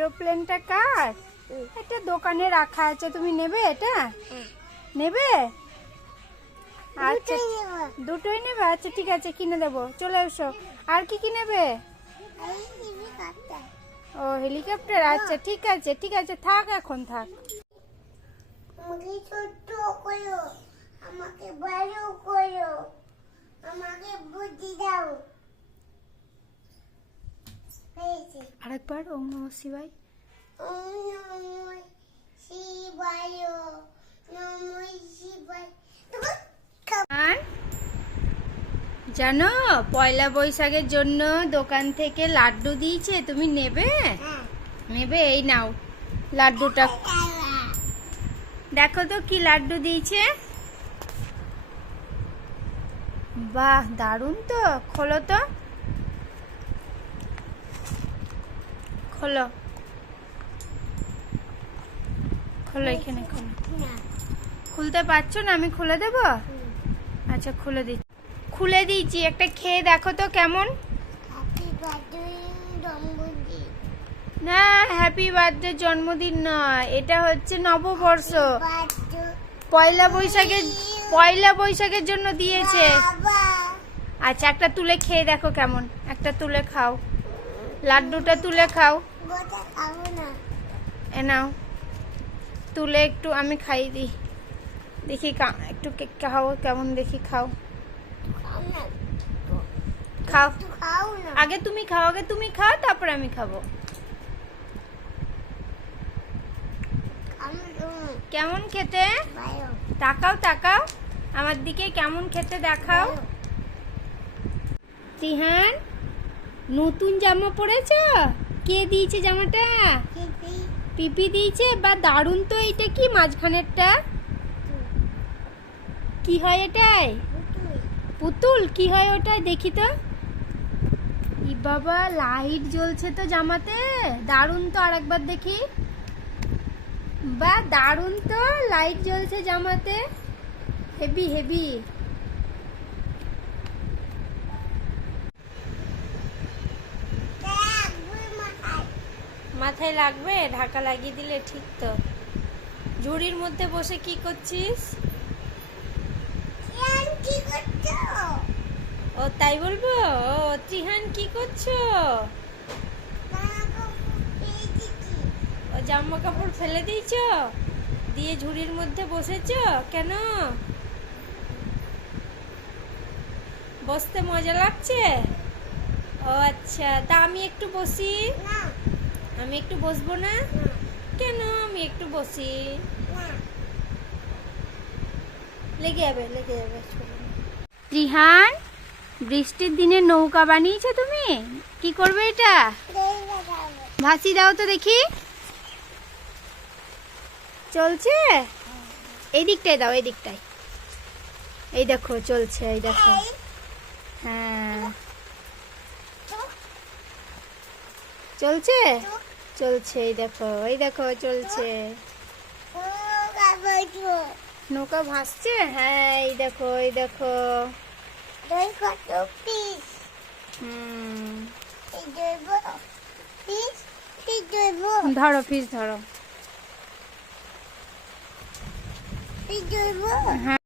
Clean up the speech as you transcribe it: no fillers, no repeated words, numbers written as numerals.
এরোপ্লেনটা কার? এটা দোকানে রাখা আছে, তুমি নেবে এটা? নেবে? আচ্ছা, দুটোই নেবে। আচ্ছা ঠিক আছে, কিনে দেবো, চলে এসো। আর কি কি নেবে? ও হেলিকপ্টার, আচ্ছা ঠিক আছে ঠিক আছে, থাক এখন থাক। আমাকে ছোট করো, আমাকে বড় করো, আমাকে বুদ্ধি দাও। আরেকবার ওম নমঃ শিবায়। ওম নমঃ শিবায়, নমঃ শিবায়। আর জানো পয়লা বৈশাখের জন্য দোকান থেকে লাড্ডু দিয়েছে, তুমি নেবে? নেবে? এই নাও লাড্ডুটা, দেখো তো কি লাড্ডু দিয়েছে। বাহ দারুণ তো, খোলো তো, খোলো খোলো, এখানে খোলো। খুলতে পারছো না? আমি খুলে দেবো? আচ্ছা খুলে দিচ্ছি, খুলে দিয়েছি। একটা খেয়ে দেখো তো কেমন। হ্যাপি বার্থডে জন্মদিন। না, হ্যাপি বার্থডে জন্মদিন নয়, এটা হচ্ছে নববর্ষ। পয়লা বৈশাখের জন্য দিয়েছে। আচ্ছা একটা তুলে খেয়ে দেখো কেমন, একটা তুলে খাও, লাড্ডুটা তুলে খাও। এ নাও তুলে একটু আমি খাই দিই, দেখি একটু খাও কেমন, দেখি খাও। খাও আগে তুমি খাও, আগে তুমি খাও, তারপরে আমি খাবো। কেমন খেতে? তাকাও তাকাও আমার দিকে, কেমন খেতে দেখাও। তিহান নতুন জামা পরেছ? কে দিয়েছে জামাটা? পিপি দিয়েছে। বা দারুণ তো, এইটা কি মাঝখানেরটা? কি হয় এটাই? পুতুল। কি হয় ওটাই? দেখি তো। ই বাবা, লাইট জ্বলছে তো জামাতে, দারুণ তো। আরেকবার দেখি। বা দারুণ তো, লাইট জ্বলছে জামাতে, হেভি হেভি। মাথায় লাগবে? ঢাকা লাগিয়ে দিলে ঠিক তো। ঝুড়ির মধ্যে বসে কি করছিস? ও তাই বলবো? ও ত্রিহান কি করছো? ও জামা কাপড় ফেলে দিয়েছো, দিয়ে ঝুড়ির মধ্যে বসেছো কেন? বসতে মজা লাগছে? ও আচ্ছা, তা আমি একটু বসি? আমি একটু বসবো না? কেন? আমি একটু বসি। লেগে যাবে লেগে যাবে। ত্রিহান, বৃষ্টির দিনে নৌকা বানিয়েছো তুমি? কি করবে এটা? ভাসি দাও তো দেখি। চলছে? এই দিকটায় দাও, এই দিকটায়। এই দেখো চলছে, এই দেখো। হ্যাঁ চলছে চলছে, এই দেখো এই দেখো চলছে। নৌকা ভাসছে? হ্যাঁ এই দেখো এই দেখো। ধরো ফিস ধরো। হ্যাঁ।